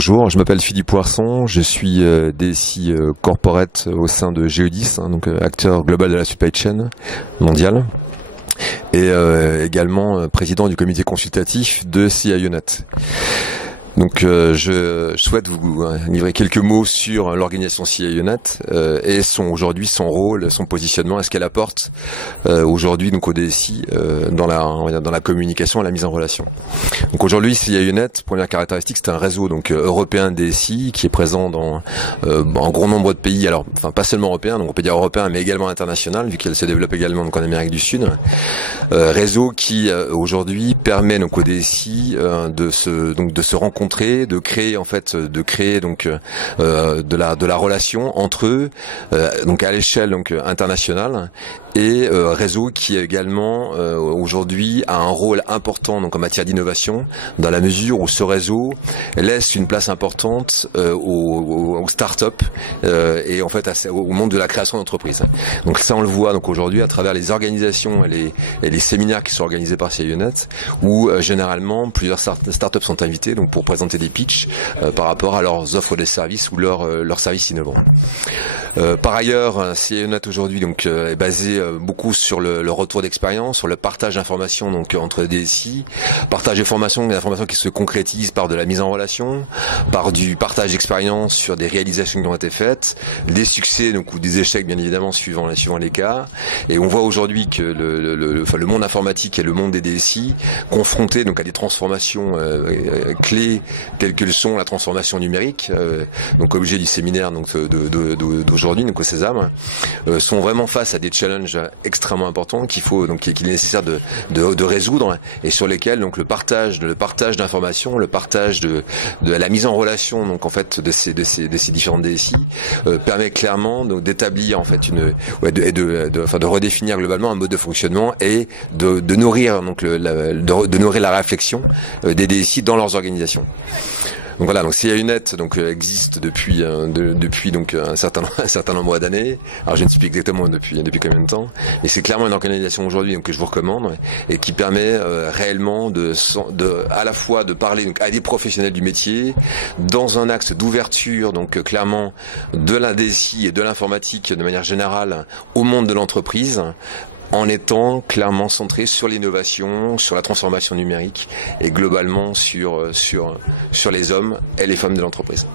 Bonjour, je m'appelle Philippe Poirson, je suis DSI corporate au sein de Geodis, donc acteur global de la supply chain mondiale, et également président du comité consultatif de CIONet. Donc je souhaite vous livrer quelques mots sur l'organisation CIONet et aujourd'hui son rôle, son positionnement, et ce qu'elle apporte aujourd'hui donc au DSI dans la communication et la mise en relation. Donc aujourd'hui CIONet, première caractéristique, c'est un réseau donc européen DSI qui est présent dans un grand nombre de pays, alors enfin pas seulement européen, donc on peut dire européen mais également international vu qu'elle se développe également donc en Amérique du Sud. Réseau qui aujourd'hui permet donc au DSI de se rencontrer, de créer donc de la relation entre eux donc à l'échelle donc internationale, et réseau qui également aujourd'hui a un rôle important donc en matière d'innovation, dans la mesure où ce réseau laisse une place importante aux start-up et en fait au monde de la création d'entreprises. Donc ça on le voit donc aujourd'hui à travers les organisations et les séminaires qui sont organisés par CIONet, où généralement plusieurs start-up sont invités donc pour présenter des pitchs par rapport à leurs offres de services ou leurs services innovants. Par ailleurs, CIONet aujourd'hui donc est basé beaucoup sur le retour d'expérience, sur le partage d'informations donc entre DSI, partage d'informations qui se concrétisent par de la mise en relation, par du partage d'expérience sur des réalisations qui ont été faites, des succès donc ou des échecs bien évidemment suivant les cas. Et on voit aujourd'hui que le monde informatique et le monde des DSI confrontés donc à des transformations clés telles que le sont la transformation numérique, donc objet du séminaire donc d'aujourd'hui donc au Sésame, sont vraiment face à des challenges extrêmement importants qu'il est nécessaire de résoudre, et sur lesquels donc le partage d'informations, le partage de la mise en relation donc en fait de ces différentes DSI permet clairement donc d'établir en fait de redéfinir globalement un mode de fonctionnement et de nourrir donc de nourrir la réflexion des DSI dans leurs organisations. Donc voilà, donc CIONet donc existe depuis donc un certain nombre d'années. Alors je ne sais plus exactement depuis combien de temps, mais c'est clairement une organisation aujourd'hui donc que je vous recommande et qui permet réellement à la fois de parler donc à des professionnels du métier dans un axe d'ouverture donc clairement de la DSI et de l'informatique de manière générale au monde de l'entreprise, en étant clairement centré sur l'innovation, sur la transformation numérique et globalement sur les hommes et les femmes de l'entreprise.